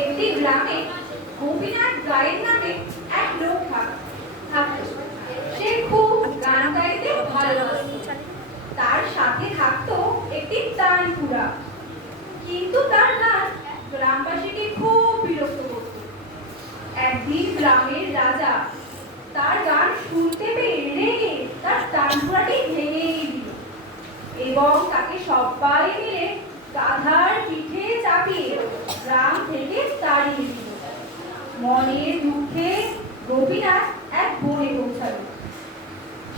একটি গ্রামে গোপীনাথ গায়ের নামে এক লোক থাকতো। সে খুব গান গাইতে ভালোবাসত। তার সাথে থাকতো একটি তানপুরা, কিন্তু তার গান গ্রামবাসীকে খুব বিরক্ত করত। একদিন গ্রামের রাজা তার গান শুনতে পেয়ে রেগে তার তানপুরাটি ভেঙেই দিল এবং তাকে সবাই মিলে গাধার পিঠে চাপিয়ে গ্রাম থেকে তাড়িয়ে দিল। মনের দুঃখে গোপীনাথ এক বনে পৌঁছাল।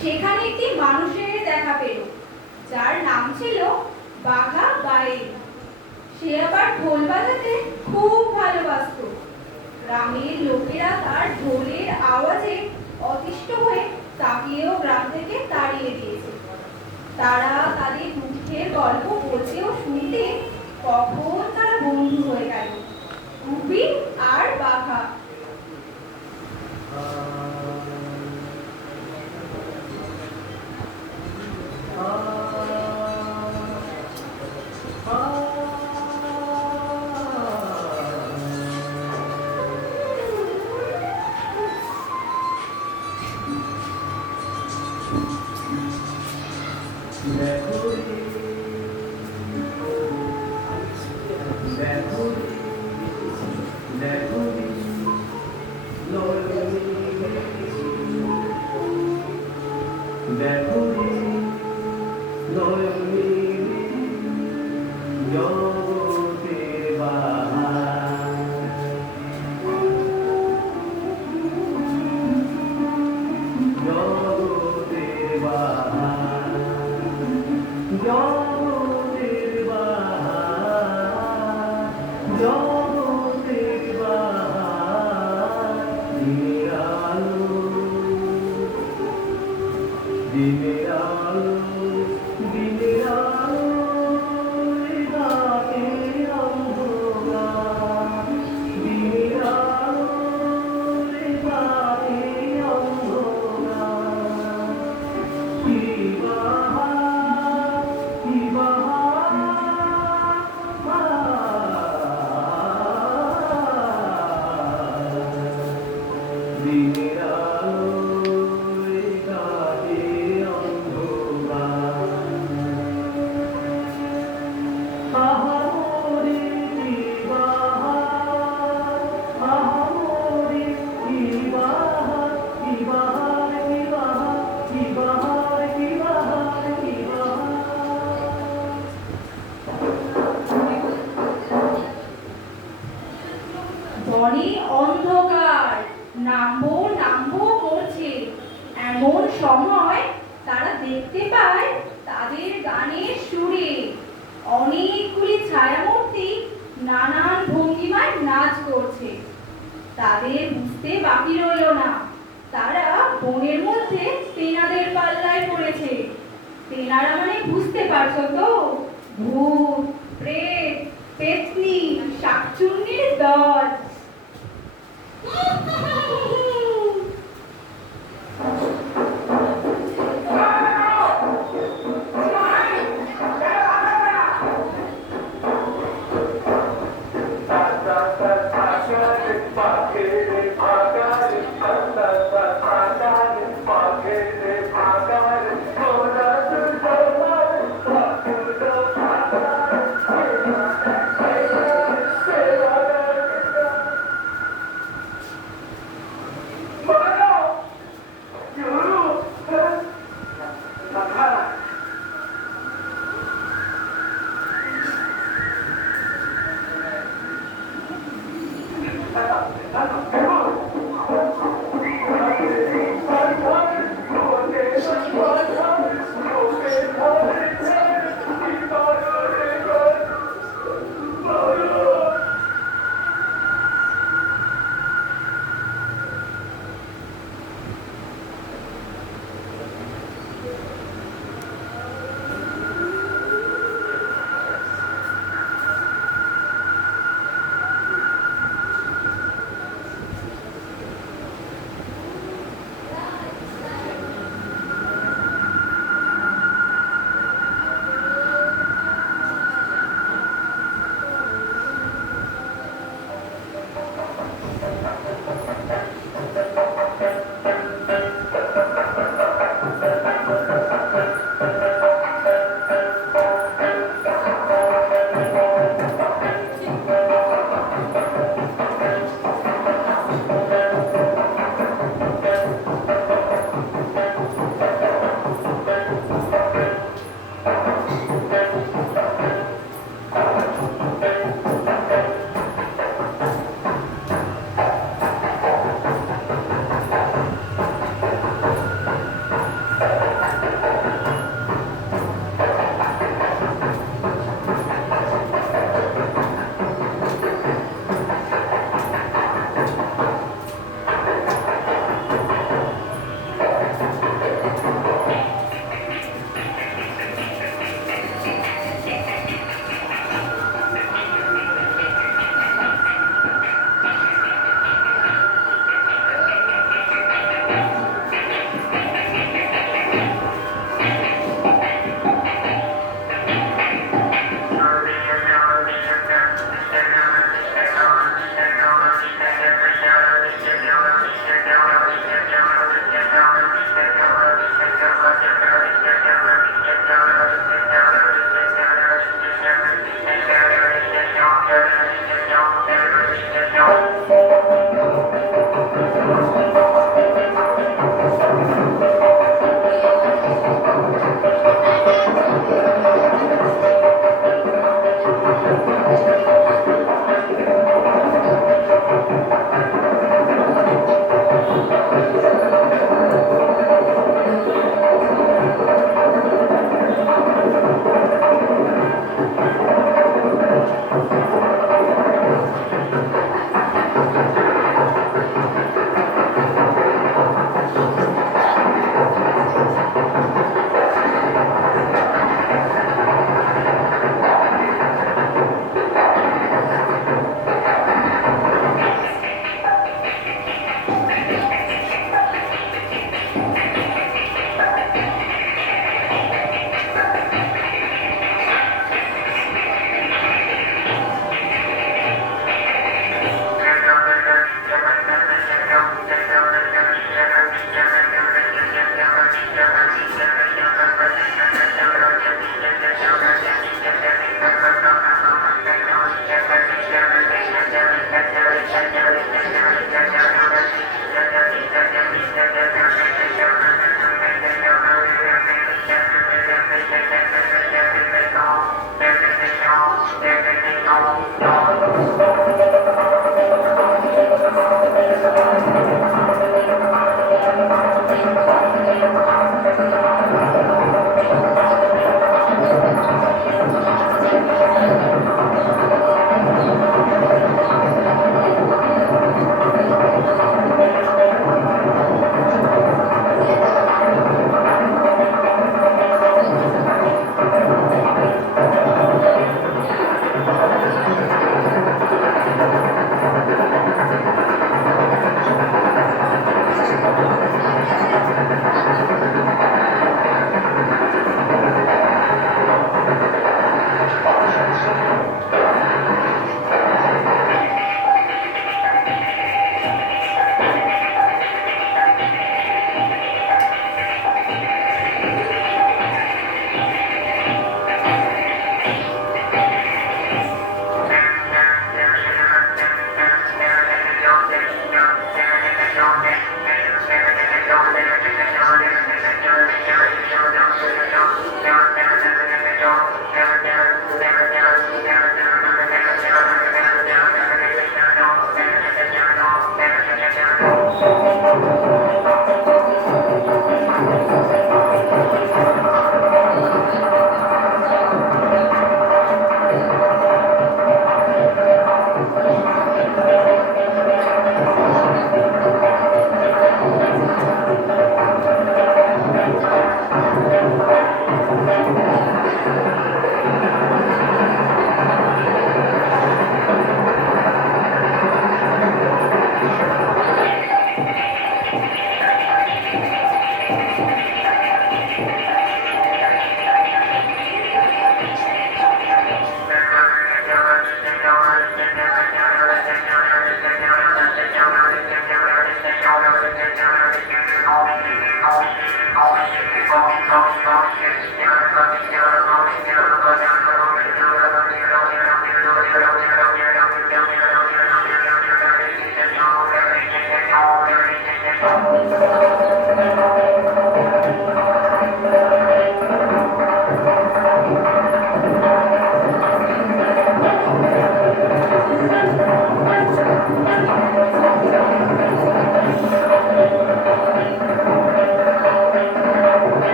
সেখানে একটি মানুষের দেখা পেল, যার নাম ছিল বাঘা বায়ে। সে আবার ঢোল বাজাতে খুব ভালোবাসত। গ্রামের লোকেরা তার ঢোলের আওয়াজে অতিষ্ঠ হয়ে তাকেও গ্রাম থেকে তাড়িয়ে দিয়েছে। তারা তাদের দুঃখের গল্প বলতে ও শুনতে কখন তারা বন্ধু হয়ে গেল, রুবি আর বাঘা। বনে অন্ধকার, নামবো নামবো করছে। এমন সময় তারা দেখতে পায় তাদের গানের সুরে অনেকগুলি ছায়ামূর্তি নানান ভঙ্গিমায় নাচ করছে। তাদের বুঝতে বাকি রইল না, তারা বনের মধ্যে তেনাদের পাল্লায় পড়েছে। তেনারা মানে বুঝতে পারছো তো, ভূত, প্রেত, পেতনি, শাকচুন্নির দল।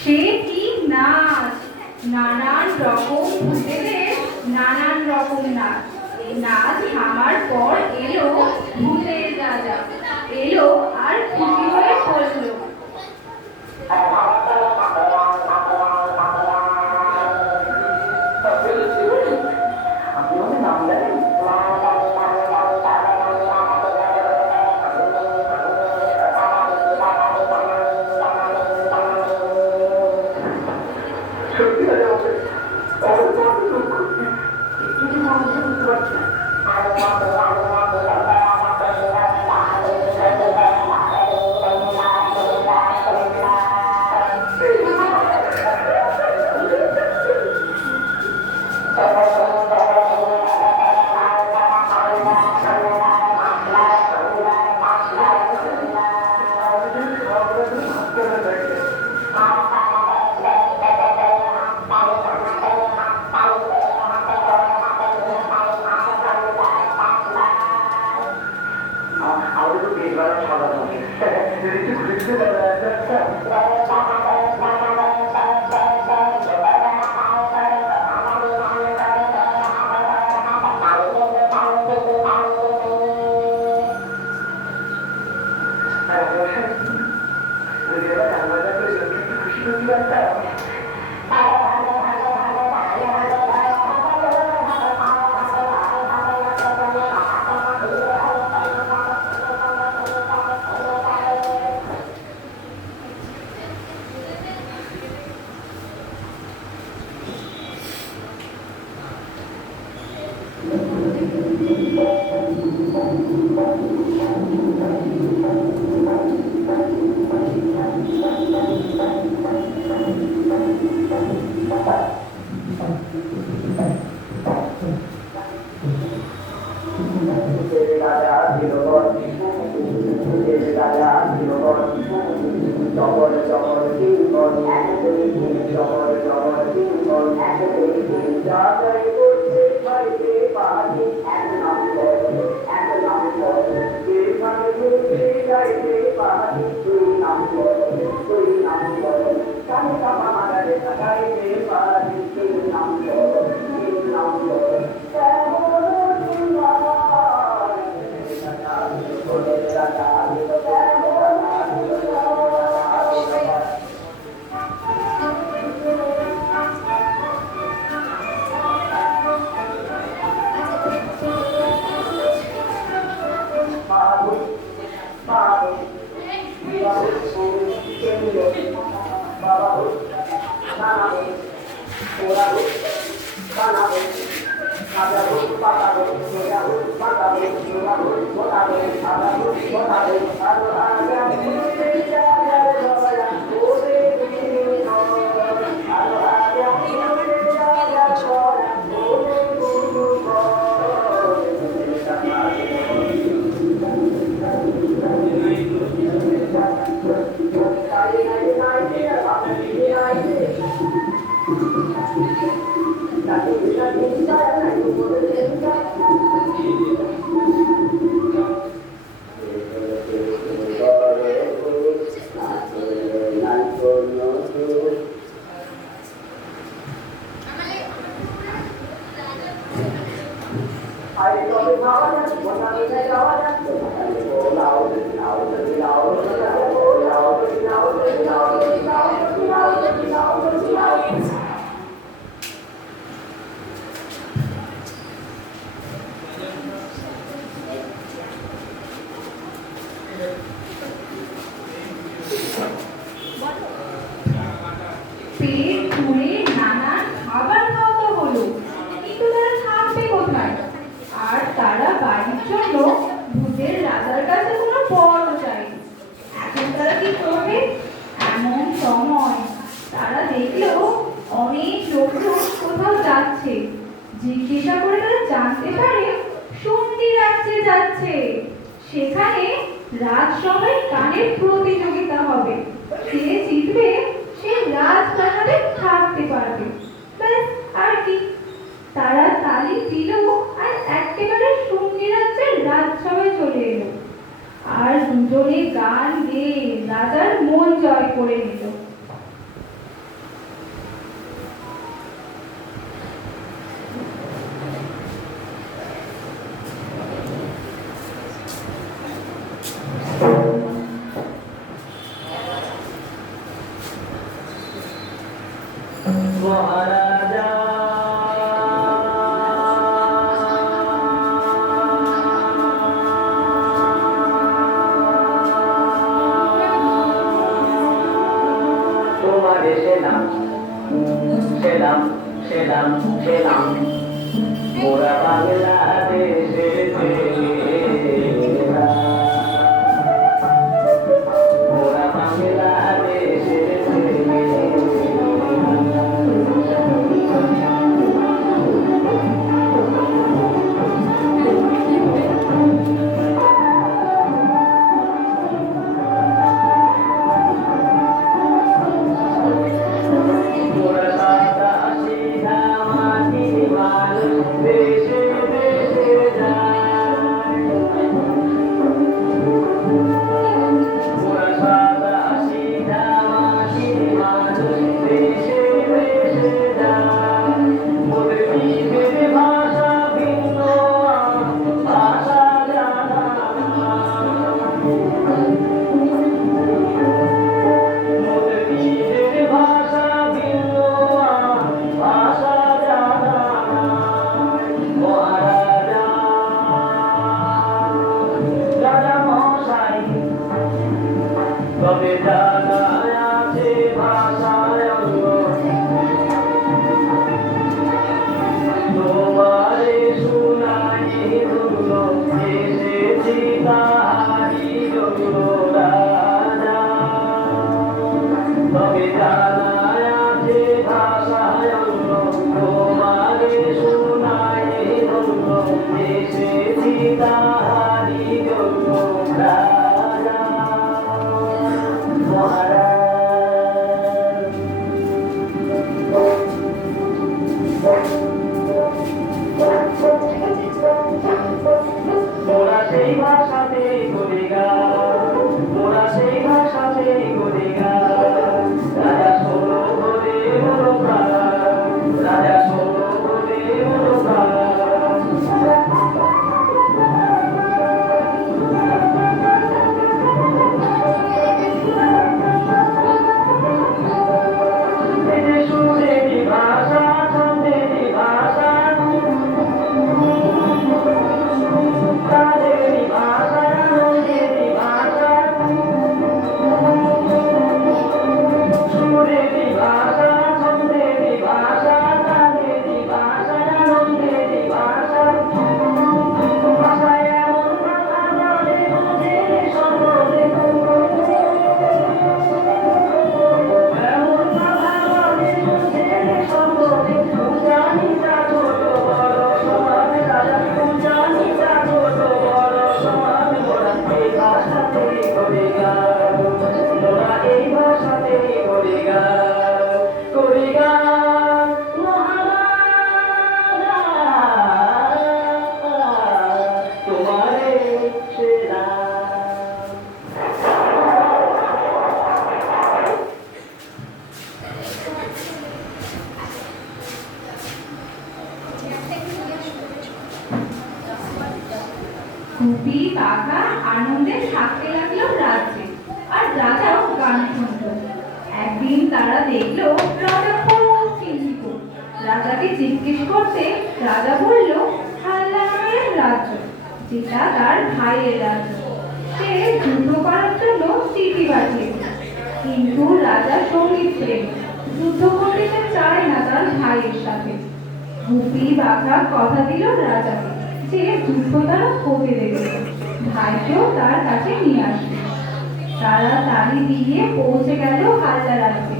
সে কি নাচ! নানান রকম ভূতেদের নানান রকম নাচ। এই নাচ থামার পর এলো ভূতের রাজা, এলো আর খুশি হয়ে বলল, পেট পুড়ে নানান খাবার খাওয়া তো হলো, কিন্তু তারা থাকবে কোথায়? আর তারা বাড়ির জন্য ভূতের রাজার কাছে কোনো বড় চাই। এখন তারা কি করবে? এমন সময় তারা দেখলো অনেক লোকজন কোথাও যাচ্ছে। জিজ্ঞাসা করে তারা জানতে পারে সন্ধি রাজ্যে যাচ্ছে। সেখানে রাজসভায় গানের প্রতিযোগিতা হবে। যে জিতবে সে রাজপ্রাসাদে থাকতে পারবে। ব্যাস, আর কি? তারা তালি দিল আর একেবারে সন্ধি রাজ্যের রাজসভায় চলে এলো। আর দুজনে গান গেয়ে রাজার মন জয় করে নিল। মহারাজা তোমারে সেলাম সেলাম সেলাম সেলাম মোরা বাংলাদেশের ছেলেরা মোরা বাংলাদেশের ছেলেরা দেশে দেশে যায় এসেছি তাহারি জন্য রাজা মহারাজ। মোরা সেই ভাষাতে করে গান, মোরা সেই ভাষাতে করে গান। রাজা শোনো বলে হলো প্রাণ, রাজা শোনো বলে হলো প্রাণ। এই যে সুরেরই ভাষা, ছন্দেরই ভাষা, তাদেরই ভাষা, আনন্দেরই ভাষা, সুরেরই ভাষা, ছন্দেরই ভাষা, তাদেরই ভাষা, আনন্দেরই ভাষা। ভাষায় এমন কথা বলে যে সম্বলে, এমন কথা বলে যে সম্বলে, জানিতা ছোট বড় সমান রাজা, জানিতা ছোট বড় সমান। মোরা এই ভাষাতে করে গান, মোরা এই ভাষাতে করে গান, করে গান মহারাজা তোমারে সেরা। গুপি বাঘা আনন্দে থাকতে লাগলো রাজ্যে, আর রাজাও গান শুনল। একদিন তারা দেখলো রাজা খুব চিন্তিত। রাজাকে জিজ্ঞেস করতে রাজা বলল হাল্লা নামের রাজ্য, যেটা তার ভাইয়ের রাজ্য। সে যুদ্ধ করার জন্য চিঠি পাঠিয়েছে, কিন্তু রাজা সঙ্গীত প্রেমী, যুদ্ধ করতে সে চায় না তার ভাইয়ের সাথে। গুপি বাঘা কথা দিল রাজাকে যে যুদ্ধ তারা হতে দেবে, ভাইকেও তার কাছে নিয়ে আসবে। তারা তাড়ি দিয়ে পৌঁছে গেল হাল্লা রাজ্যে।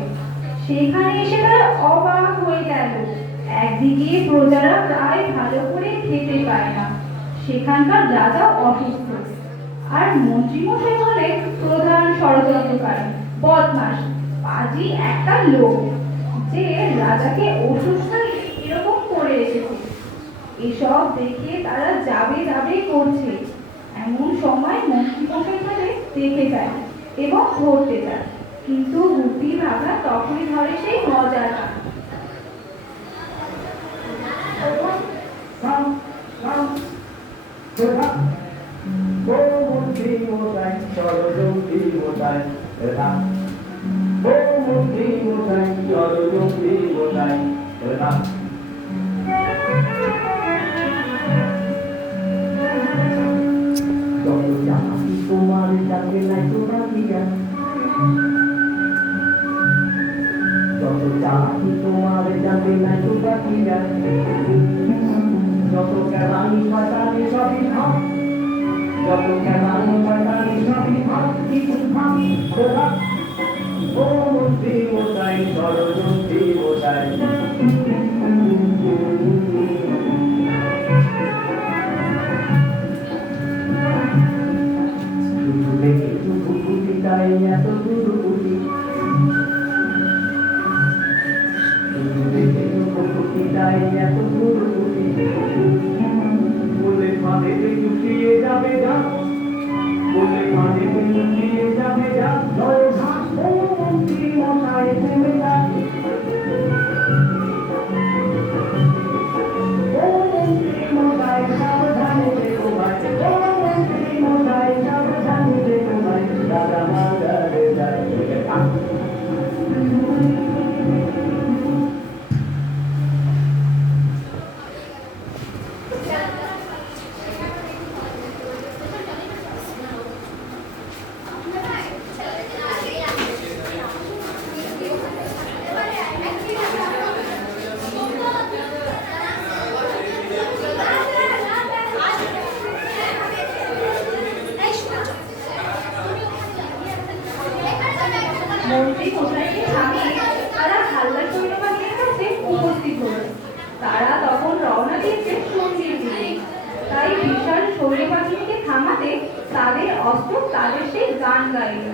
সেখানে এসে তারা অবাক হয়ে গেল। একদিকে প্রজারা প্রায় ভালো করে খেতে পায় না, সেখানকার রাজা অসুস্থ, আর মন্ত্রীমশাই হলেন প্রধান ষড়যন্ত্রকারী, বদমাশ, পাজি একটা লোক, যে রাজাকে অসুস্থ এরকম করে রেখেছে। এসব দেখে তারা যাবে যাবে করছে। এমন সময় মন্ত্রীমশাই তাদের দেখে যায় এবং ধরতে যায়, কিন্তু গুপি বাঘা তখনই ধরে সেই মজাটা। মন্ত্রী মশাই ষড়যন্ত্রী মশাই, মন্ত্রী মশাই ষড়যন্ত্রী মশাই। যত জাতি তোমার জানবে নাই তোমার কি জ্ঞান, যত জাতি তোমার জানবে নাই তোমার কি জ্ঞান। যত কেরানি শয়তানি সবই ভাব, যত কেরানি শয়তানি সবই ভাব, কিছু ভাব খোলা। ও মন্ত্রী মশাই ষড়যন্ত্রী মশাই। শুধু দেখে শুধু কুটি তাই এত শুধু কুটি, শুধু দেখে শুধু কুটি তাই এত শুধু কুটি। বলে ফাঁদে লুকিয়ে যাবে যা, বলে ফাঁদে লুকিয়ে যাবে যা। জয় ঘাস ও মন্ত্রী মশাই থেমে যা, ও মন্ত্রী মশাই সাবধানে দেখো ভাই, ও মন্ত্রী মশাই সাবধানে দেখো ভাই। রাজা মাজারে যায় অস্ত্র তাদের সেই গান গাইল।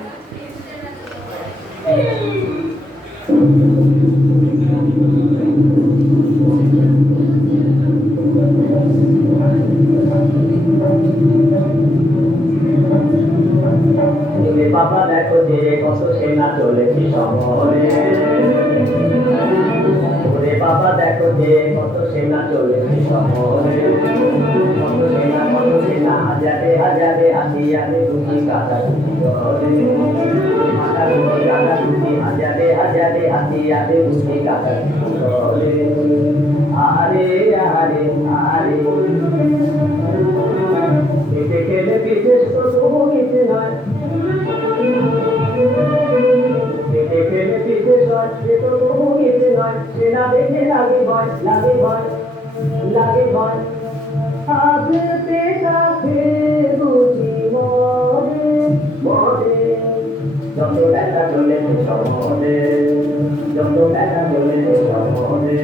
বাবা দেখো যে কত সেনা চলেছে শহরে, ওরে বাবা দেখো যে কত সেনা চলেছে শহরে, কত সেনা হাজারে হাজারে হাতিয়ারে দুটি কাটা দুটি ঘরে, কাটা দুটি কাটা দুটি হাজারে হাজারে হাতিয়ারে দুটি কাটা দুটি ঘরে। আরে আরে আরে পেটে খেলে বিশেষ তো তবু কিছু নয়, পেটে খেলে বিশেষ হয় সে তো তবু কিছু নয়, সেনা দেখে লাগে ভয় লাগে ভয় লাগে ভয়। আসতে সাথে বুঝি মরে মরে, যত ব্যথা চলেছে শহরে, যত ব্যথা চলেছে শহরে।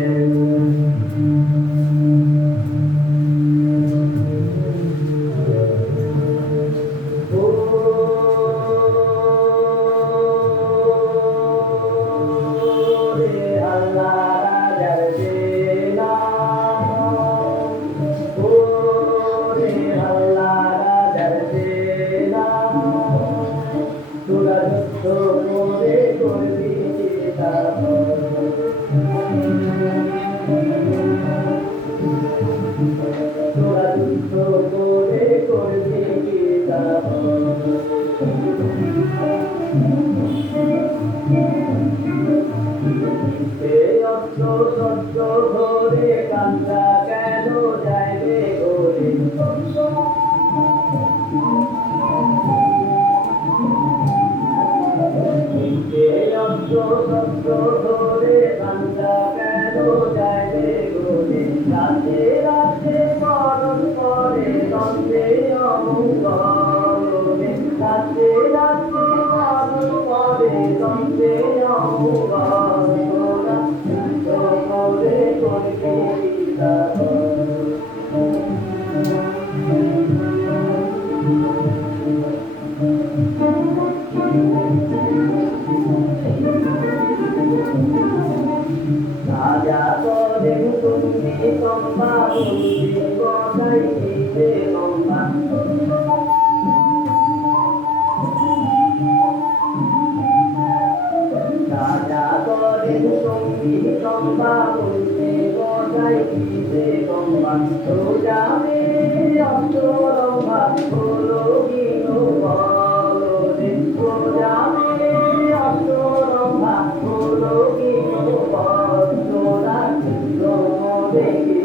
ধরে কান্তা কেন যায় রে ওরে, ধরে কান্তা কেন যায় রে ওরে, রাতে রাতে মরণ করে দ্বন্দ্বে অমঙ্গল, রাতে রাতে মরণ করে দ্বন্দ্বে অমঙ্গল। করে করবি রাজা করে তুমি সম্ভা বসাই দিতে সম্ভা, রাজা করে তুমি সম্ভা বসাই দিতে সম্ভা। যাবে অন্তরম্ভা হলো কিনো বলো রে, যাবে অন্তরম্ভা হলো কিনো বলো না দেখি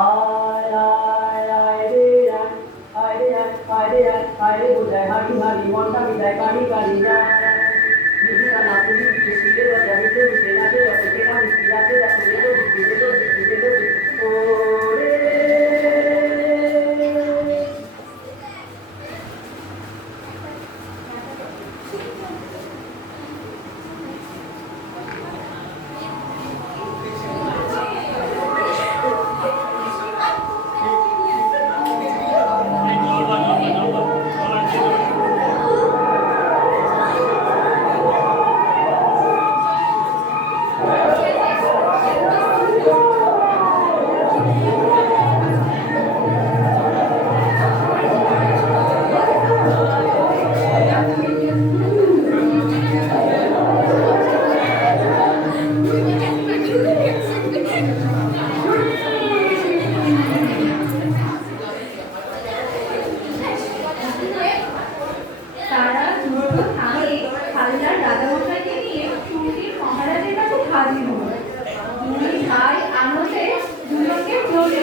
আয় আয় আয় রে আয় রে আয় রে আয় রে বোঝায় হাঁটি হাঁটি মনটা বিদায় কাড়ি কাড়ি যায়। না তুমি পিঠে পিঠে যাবে তো পিঠে নাচে যত কেনা মিষ্টি আছে দেখো রে তো পিঠে তো পিঠে তো ওরে। হাজির হল। দুই ভাই আনন্দে দুজনকে চলে